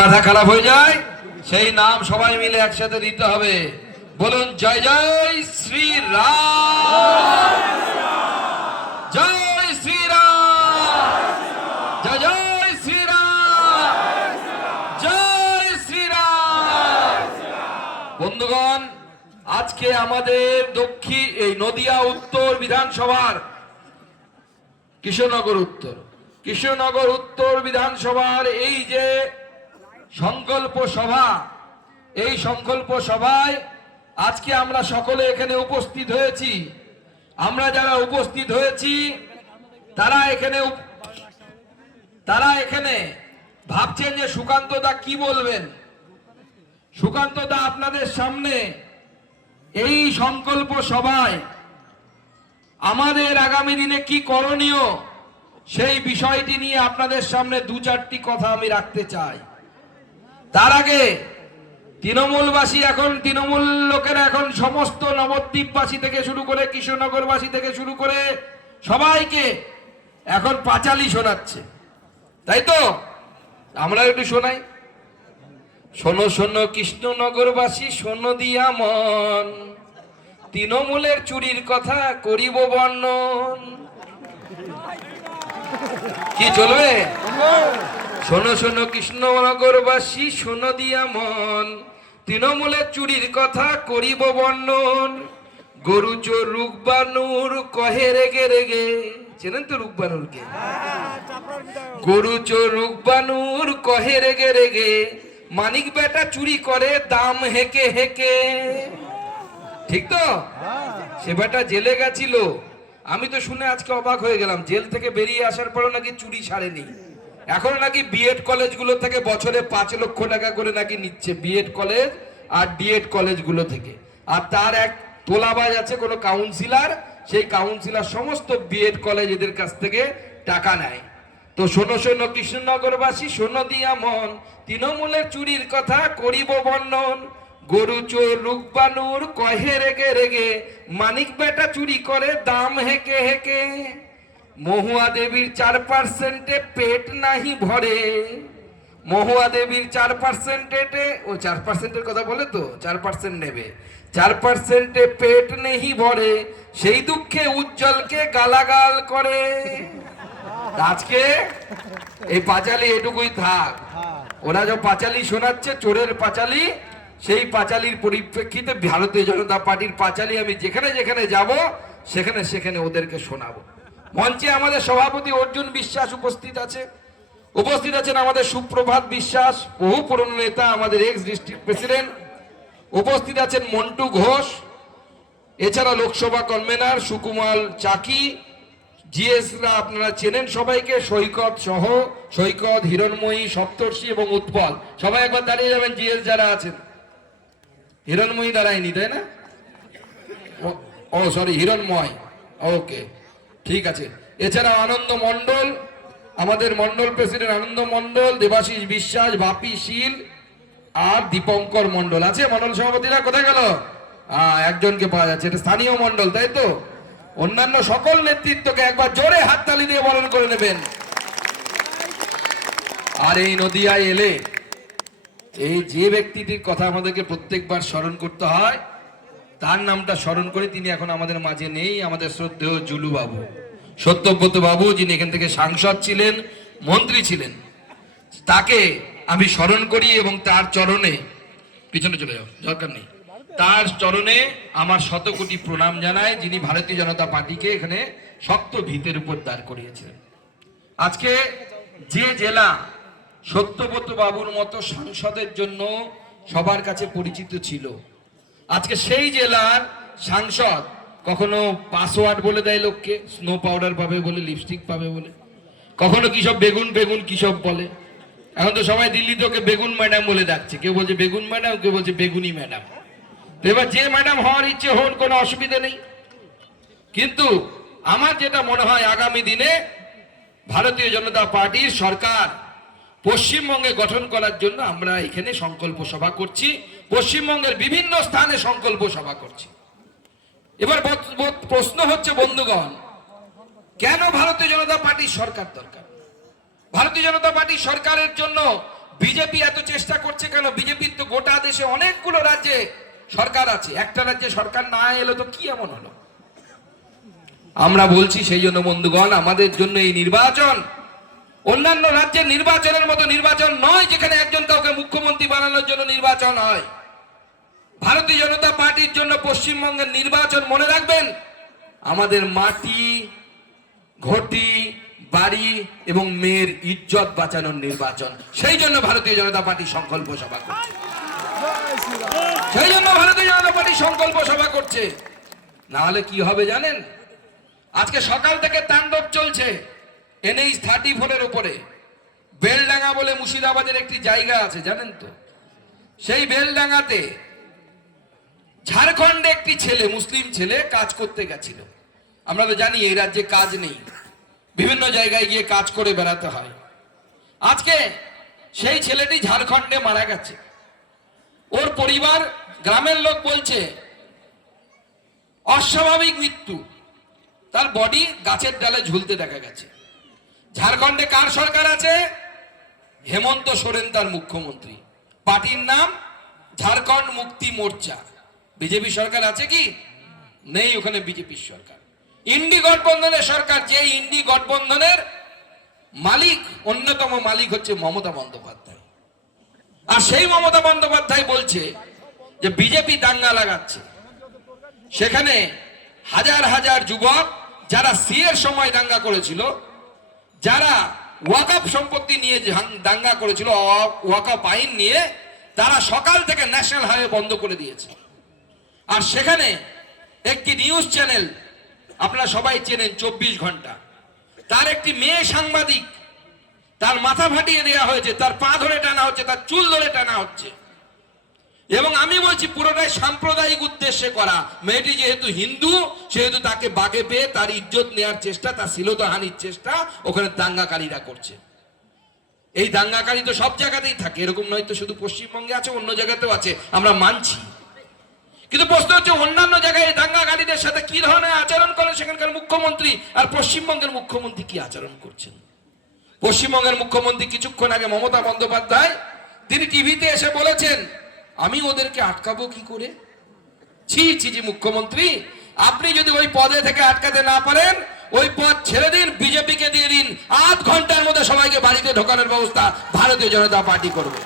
মাথা খারাপ হয়ে যায়, সেই নাম সবাই মিলে একসাথে দিতে হবে। বলুন জয় জয় শ্রীরাম, জয় শ্রীরাম, জয় জয় শ্রীরাম, জয় শ্রীরাম। বন্ধুগণ, আজকে আমাদের দক্ষিণ এই নদিয়া উত্তর বিধানসভার কৃষ্ণনগর উত্তর বিধানসভার এই যে সংকল্প সভা, এই সংকল্প সভায় আজকে আমরা সকলে এখানে উপস্থিত হয়েছি। আমরা যারা উপস্থিত হয়েছি তারা এখানে ভাবছেন যে সুকান্ত দা কি বলবেন। সুকান্ত দা আপনাদের সামনে এই সংকল্প সভায় আমাদের আগামী দিনে কি করণীয় সেই বিষয়টি নিয়ে আপনাদের সামনে দু চারটি কথা আমি রাখতে চাই। তার আগে তৃণমূলবাসী, এখন তৃণমূল লোকেরা এখন সমস্ত নবদ্বীপবাসী থেকে শুরু করে কৃষ্ণনগরবাসী থেকে শুরু করে সবাইকে এখন পাঁচালি শোনাচ্ছে, তাই তো? আমরা একটু শোনাই। শোনো শোনো কৃষ্ণনগরবাসী, শোনো দিয়া মন, তৃণমূলের চুরির কথা করিব বর্ণন। কি চলবে? শোনো শোনো কৃষ্ণনগরবাসী, শোনো দিয়া মন, তৃণমূলের চুরির কথা করিব বর্ণন। গরু চোর রুকবানুর কহে রেগে রেগে, চেনেন তো রুকবানুরকে? গরু চোর রুকবানুর কহে রেগে রেগে, মানিক বেটা চুরি করে দাম হেকে হেকে। ঠিক তো? সে বেটা জেলে গেছিল, আমি তো শুনে আজকে অবাক হয়ে গেলাম। জেল থেকে বেরিয়ে আসার পরও নাকি চুরি ছাড়েনি। এখন নাকি বিএড কলেজগুলো থেকে বছরে 5 লক্ষ টাকা করে নাকি নিচ্ছে, বিএড কলেজ আর ডিএড কলেজগুলো থেকে। আর তার এক তোলাবাজ আছে কোনো কাউন্সিলর, সেই কাউন্সিলর সমস্ত বিএড কলেজ এদের কাছ থেকে টাকা নেয়। তো শোনো শোনো কৃষ্ণনগরবাসী, শোনো দিয়া মন, তৃণমূলের চুরির কথা করিব বর্ণন। গরু চোর রুকবানুর কহে রেগে রেগে, মানিক বেটা চুরি করে দাম হেকে হেকে। মহুয়া দেবীর 4%-এ পেট নাহি ভরে, মহুয়া দেবীর 4%-এ, ও 4%-এর কথা বলে তো 4% নেবে, 4%-এ পেট নেহি ভরে, সেই দুঃখে উজ্জ্বলকে গালাগাল করে। আজকে এই পাঁচালি এটুকুই থাক। ওরা যে পাঁচালি শোনাচ্ছে, চোরের পাঁচালি, সেই পাঁচালির পরিপ্রেক্ষিতে ভারতীয় জনতা পার্টির পাঁচালি আমি যেখানে যেখানে যাব সেখানে সেখানে ওদেরকে শোনাবো। মঞ্চে আমাদের সভাপতি অর্জুন বিশ্বাস উপস্থিত আছেন আমাদের সুপ্রভাত বিশ্বাস, বহু পুরনো নেতা, আমাদের এক্স ডিস্ট্রিক্ট প্রেসিডেন্ট। উপস্থিত আছেন মন্টু ঘোষ, এছাড়া লোকসভা কনভেনার সুকুমার চাকি, জিএসরা আপনারা চেনেন সবাইকে, সৈকত সহ, সৈকত, হিরণময়ী, সপ্তর্ষি এবং উৎপল। সবাই একবার দাঁড়িয়ে যাবেন জিএস যারা আছেন। হিরণময়ী দাঁড়ায়নি, তাই না? ও সরি, হিরণময়, ওকে, ঠিক আছে। এছাড়া আনন্দ মন্ডল, আমাদের মন্ডল প্রেসিডেন্ট আনন্দ মন্ডল, দেবাশিস বিশ্বাস, বাপি শীল আর দীপঙ্কর মন্ডল আছে। মন্ডল সভাপতিরা কোথায় গেল? একজনকে পাওয়া যাচ্ছে, এটা স্থানীয় মন্ডল, তাই তো? অন্যান্য সকল নেতৃত্বকে একবার জোরে হাততালি দিয়ে বরণ করে নেবেন। আর এই নদিয়ায় এলে এই যে ব্যক্তিটির কথা আমাদেরকে প্রত্যেকবার স্মরণ করতে হয়, তার নামটা স্মরণ করে, তিনি এখন আমাদের মাঝে নেই, আমাদের শ্রদ্ধেয় জুলু বাবু, সত্যব্রত বাবু, যিনি এখান থেকে সাংসদ ছিলেন, মন্ত্রী ছিলেন। তাকে আমি স্মরণ করি এবং তার চরণে, পিছনে চলে যাও, দরকার নেই, তার চরণে আমার শতকোটি প্রণাম জানাই, যিনি ভারতীয় জনতা পার্টিকে এখানে শক্ত ভিতের উপর দাঁড় করিয়েছিলেন। আজকে যে জেলা সত্যব্রত বাবুর মতো সাংসদের জন্য সবার কাছে পরিচিত ছিল, আজকে সেই জেলার সাংসদ কখনো পাসওয়ার্ড বলে দেয় লোককে, স্নো পাউডার পাবে বলে, লিপস্টিক পাবে বলে, কখনো কি সব বেগুন বেগুন কি সব বলে। এখন তো সবাই দিল্লিতে ওকে বেগুন ম্যাডাম বলে ডাকছে, কেউ বলছে বেগুন ম্যাডাম, কেউ বলছে বেগুনি ম্যাডাম। তো এবার যে ম্যাডাম হওয়ার ইচ্ছে হন, কোনো অসুবিধা নেই। কিন্তু আমার যেটা মনে হয়, আগামী দিনে ভারতীয় জনতা পার্টির সরকার পশ্চিমবঙ্গে গঠন করার জন্য আমরা এখানে সংকল্প সভা করছি, পশ্চিমবঙ্গের বিভিন্ন স্থানে সংকল্প সভা করছি। এবার প্রশ্ন হচ্ছে বন্ধুগণ, কেন ভারতীয় জনতা পার্টির সরকার দরকার? ভারতীয় জনতা পার্টি সরকারের জন্য বিজেপি এত চেষ্টা করছে কেন? বিজেপির তো গোটা দেশে অনেকগুলো রাজ্যে সরকার আছে, একটা রাজ্যে সরকার না এলো তো কি এমন হলো? আমরা বলছি সেই জন্য বন্ধুগণ, আমাদের জন্য এই নির্বাচন অন্যান্য রাজ্যের নির্বাচনের মতো নির্বাচন নয়, যেখানে একজন কাউকে মুখ্যমন্ত্রী বানানোর জন্য নির্বাচন হয়। ভারতীয় জনতা পার্টির জন্য পশ্চিমবঙ্গের নির্বাচন, মনে রাখবেন, আমাদের মাটি, ঘটি, বাড়ি এবং মেয়ের ইজ্জত বাঁচানোর নির্বাচন। সেই জন্য ভারতীয় জনতা পার্টি সংকল্প সভা করছে, সেই জন্য ভারতীয় জনতা পার্টি সংকল্প সভা করছে। না হলে কি হবে জানেন? আজকে সকাল থেকে তাণ্ডব চলছে NH 34-এর উপরে। বেলডাঙ্গা বলে মুর্শিদাবাদের একটি জায়গা আছে, জানেন তো? সেই বেলডাঙ্গাতে ঝাড়খণ্ডে একটি ছেলে, মুসলিম ছেলে, কাজ করতে গেছিল। আমরা তো জানি এই রাজ্যে কাজ নেই, বিভিন্ন জায়গায় গিয়ে কাজ করে বেড়াতে হয়। আজকে সেই ছেলেটি ঝাড়খণ্ডে মারা গেছে। ওর পরিবার, গ্রামের লোক বলছে অস্বাভাবিক মৃত্যু, তার বডি গাছের ডালে ঝুলতে দেখা গেছে। ঝাড়খণ্ডে কার সরকার আছে? হেমন্ত সোরেন তার মুখ্যমন্ত্রী। পার্টির নাম ঝাড়খণ্ড মুক্তি মোর্চা। বিজেপি সরকার আছে কি? নেই, ওখানে বিজেপির সরকার। ইন্ডি গঠবন্ধনের সরকার, যে ইন্ডি গঠবন্ধনের মালিক, অন্যতম মালিক হচ্ছে মমতা বন্দ্যোপাধ্যায়। আর সেই মমতা বন্দ্যোপাধ্যায় বলছে যে বিজেপি দাঙ্গা লাগাচ্ছে। সেখানে হাজার হাজার যুবক যারা সিএর সময় দাঙ্গা করেছিল, যারা ওয়াকফ সম্পত্তি নিয়ে দাঙ্গা করেছিল, ওয়াকফ আইন নিয়ে, তারা সকাল থেকে ন্যাশনাল হাইওয়ে বন্ধ করে দিয়েছে। আর সেখানে একটি নিউজ চ্যানেল আপনারা সবাই চেনেন, 24 ঘন্টা, তার একটি মেয়ে সাংবাদিক, তার মাথা ফাটিয়ে দেওয়া হয়েছে, তার পা ধরে টানা হচ্ছে, তার চুল ধরে টানা হচ্ছে। এবং আমি বলছি পুরোটাই সাম্প্রদায়িক উদ্দেশ্যে করা। মেয়েটি যেহেতু হিন্দু, সেহেতু তাকে বাগে পেয়ে তার ইজ্জত নেওয়ার চেষ্টা, তার শ্লীলতাহানির চেষ্টা ওখানে দাঙ্গাকারীরা করছে। এই দাঙ্গাকারী তো সব জায়গাতেই থাকে, এরকম নয় তো শুধু পশ্চিমবঙ্গে আছে, অন্য জায়গাতেও আছে, আমরা মানছি। কিন্তু প্রশ্ন হচ্ছে অন্যান্য জায়গায় দাঙ্গাকারীদের সাথে কি ধরনের আচরণ করে সেখানকার মুখ্যমন্ত্রী, আর পশ্চিমবঙ্গের মুখ্যমন্ত্রী কি আচরণ করছেন? পশ্চিমবঙ্গের মুখ্যমন্ত্রী কিছুক্ষণ আগে মমতা বন্দ্যোপাধ্যায়, তিনি টিভিতে এসে বলেছেন, আমি ওদেরকে আটকাবো কি করে? ছি ছি জি মুখ্যমন্ত্রী, আপনি যদি ওই পদে থেকে আটকাতে না পারেন, ওই পদ ছেড়ে দিন, বিজেপিকে দিয়ে দিন, 8 ঘন্টার মধ্যে সবাইকে বাড়িতে ঢোকানোর ব্যবস্থা ভারতীয় জনতা পার্টি করবে।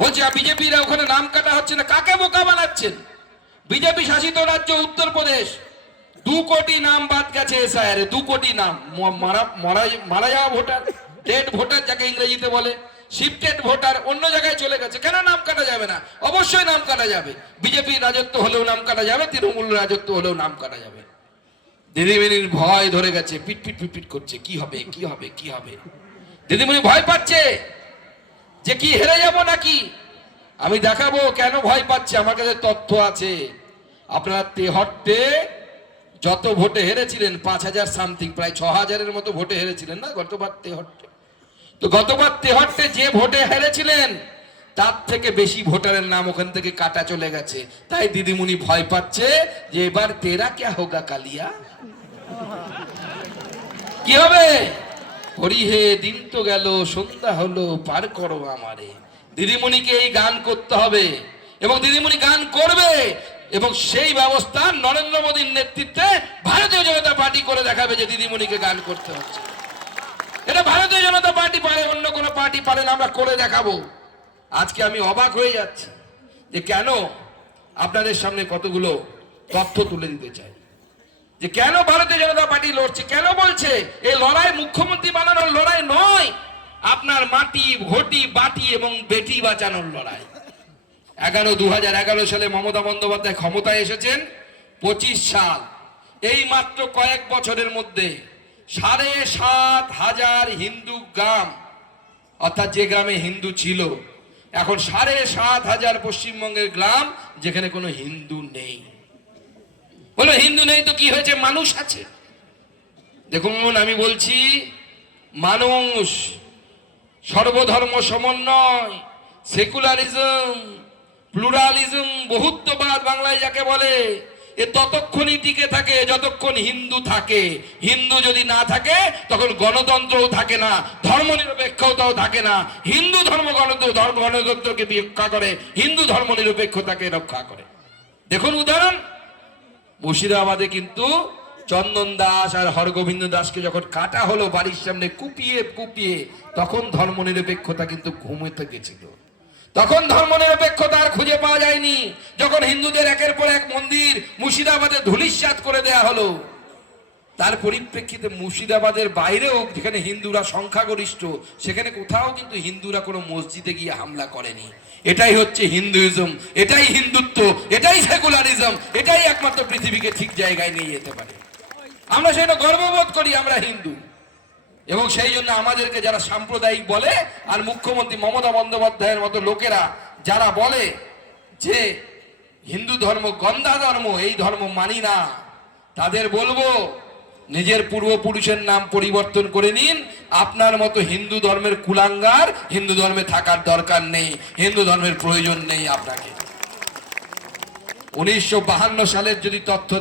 বলছি বিজেপিরা ওখানে নাম কাটা হচ্ছে না, কাকে বোকা বানাচ্ছেন? বিজেপি শাসিত রাজ্য উত্তরপ্রদেশ, 2 কোটি নাম বাদ গেছে এসআইআর, 2 কোটি নাম মারা যাওয়া ভোটার, ডেড ভোটার যাকে ইংরেজিতে বলে, শিফটেড ভোটার অন্য জায়গায় চলে গেছে। কেন নাম কাটা যাবে না? অবশ্যই নাম কাটা যাবে। বিজেপির রাজত্ব হলেও নাম কাটা যাবে, তৃণমূল রাজত্ব হলেও নাম কাটা যাবে। দিদিমণির ভয় ধরে গেছে, পিটপিট পিটপিট করছে, কি হবে কি হবে কি হবে। দিদিমণি ভয় পাচ্ছে যে কি হেরে যাব নাকি। আমি দেখাবো কেন ভয় পাচ্ছে, আমার কাছে তথ্য আছে। আপনারা তেহট্টে যত ভোটে হেরেছিলেন, 5000 সামথিং, প্রায় 6000-এর মতো ভোটে হেরেছিলেন না গতবার তেহট্টে? তো গতবার তেহট্টে যে ভোটে হেরেছিলেন, তার থেকে বেশি ভোটারের নাম ওখান থেকে কাটা চলে গেছে। তাই দিদিমণি ভয় পাচ্ছে যে এবার তেরা ক্যা হোগা কালিয়া, কি হবে? হরি হে দিন তো গেল, সন্ধ্যা হলো, পার করো আমারে। দিদিমণিকে এই গান করতে হবে এবং দিদিমণি গান করবে, এবং সেই ব্যবস্থা নরেন্দ্র মোদীর নেতৃত্বে ভারতীয় জনতা পার্টি করে দেখাবে যে দিদিমণিকে গান করতে হচ্ছে। এটা ভারতীয় জনতা পার্টি পারে, অন্য কোনো পার্টি পারে না, আমরা করে দেখাবো। আজকে আমি অবাক হয়ে যাচ্ছি যে কেন, আপনাদের সামনে কতগুলো তথ্য তুলে দিতে চাই যে কেন ভারতীয় জনতা পার্টি লড়ছে। কেন বলছে এই লড়াই মুখ্যমন্ত্রী বানানোর লড়াই নয়, আপনার মাটি, ঘটি, বাটি এবং বেটি বাঁচানোর লড়াই। 2011 সালে মমতা বন্দ্যোপাধ্যায় ক্ষমতায় এসেছেন, 25 সাল, এই মাত্র কয়েক বছরের মধ্যে 7,500 হিন্দু গ্রাম, অর্থাৎ যে গ্রামে হিন্দু ছিল, এখন 7,500 পশ্চিমবঙ্গের গ্রাম যেখানে কোনো হিন্দু নেই। বলো হিন্দু নেই তো কি হয়েছে? মানুষ আছে। দেখুন আমি বলছি, মানুষ, সর্বধর্ম সমন্বয়, সেকুলারিজম, প্লুরালিজম, বহুত্ববাদ বাংলায় যাকে বলে, এ ততক্ষণই টিকে থাকে যতক্ষণ হিন্দু থাকে। হিন্দু যদি না থাকে তখন গণতন্ত্রও থাকে না, ধর্মনিরপেক্ষতাও থাকে না। হিন্দু ধর্ম গণতন্ত্রকে রক্ষা করে, হিন্দু ধর্ম নিরপেক্ষতাকে রক্ষা করে। দেখুন উদাহরণ, মুর্শিদাবাদে কিন্তু চন্দন দাস আর হরগোবিন্দ দাসকে যখন কাটা হলো বাড়ির সামনে কুপিয়ে কুপিয়ে, তখন ধর্ম নিরপেক্ষতা কিন্তু ঘুমোতে গেছিল। তখন ধর্ম নিরপেক্ষতা আর খুঁজে পাওয়া যায়নি। যখন হিন্দুদের একের পর এক মন্দির মুর্শিদাবাদে ধূলিসাৎ করে দেয়া হলো, তার পরিপ্রেক্ষিতে মুর্শিদাবাদের বাইরেও যেখানে হিন্দুরা সংখ্যাগরিষ্ঠ, সেখানে কোথাও কিন্তু হিন্দুরা কোনো মসজিদে গিয়ে হামলা করেনি। এটাই হচ্ছে হিন্দুইজম, এটাই হিন্দুত্ব, এটাই সেকুলারিজম, এটাই একমাত্র পৃথিবীকে ঠিক জায়গায় নিয়ে যেতে পারে। আমরা সেটা গর্ববোধ করি, আমরা হিন্দু। এবং সেই জন্য আমাদেরকে যারা সাম্প্রদায়িক বলে, আর মুখ্যমন্ত্রী মমতা বন্দ্যোপাধ্যায়ের মতো লোকেরা যারা বলে যে হিন্দু ধর্ম গন্ধা ধর্ম, এই ধর্ম মানি না, তাদের বলবো নিজের পূর্বপুরুষের নাম পরিবর্তন করে নিন। আপনার মতো হিন্দু ধর্মের কুলাঙ্গার হিন্দু ধর্মে থাকার দরকার নেই, হিন্দু ধর্মের প্রয়োজন নেই আপনাকে। 1952 সালের যদি তথ্য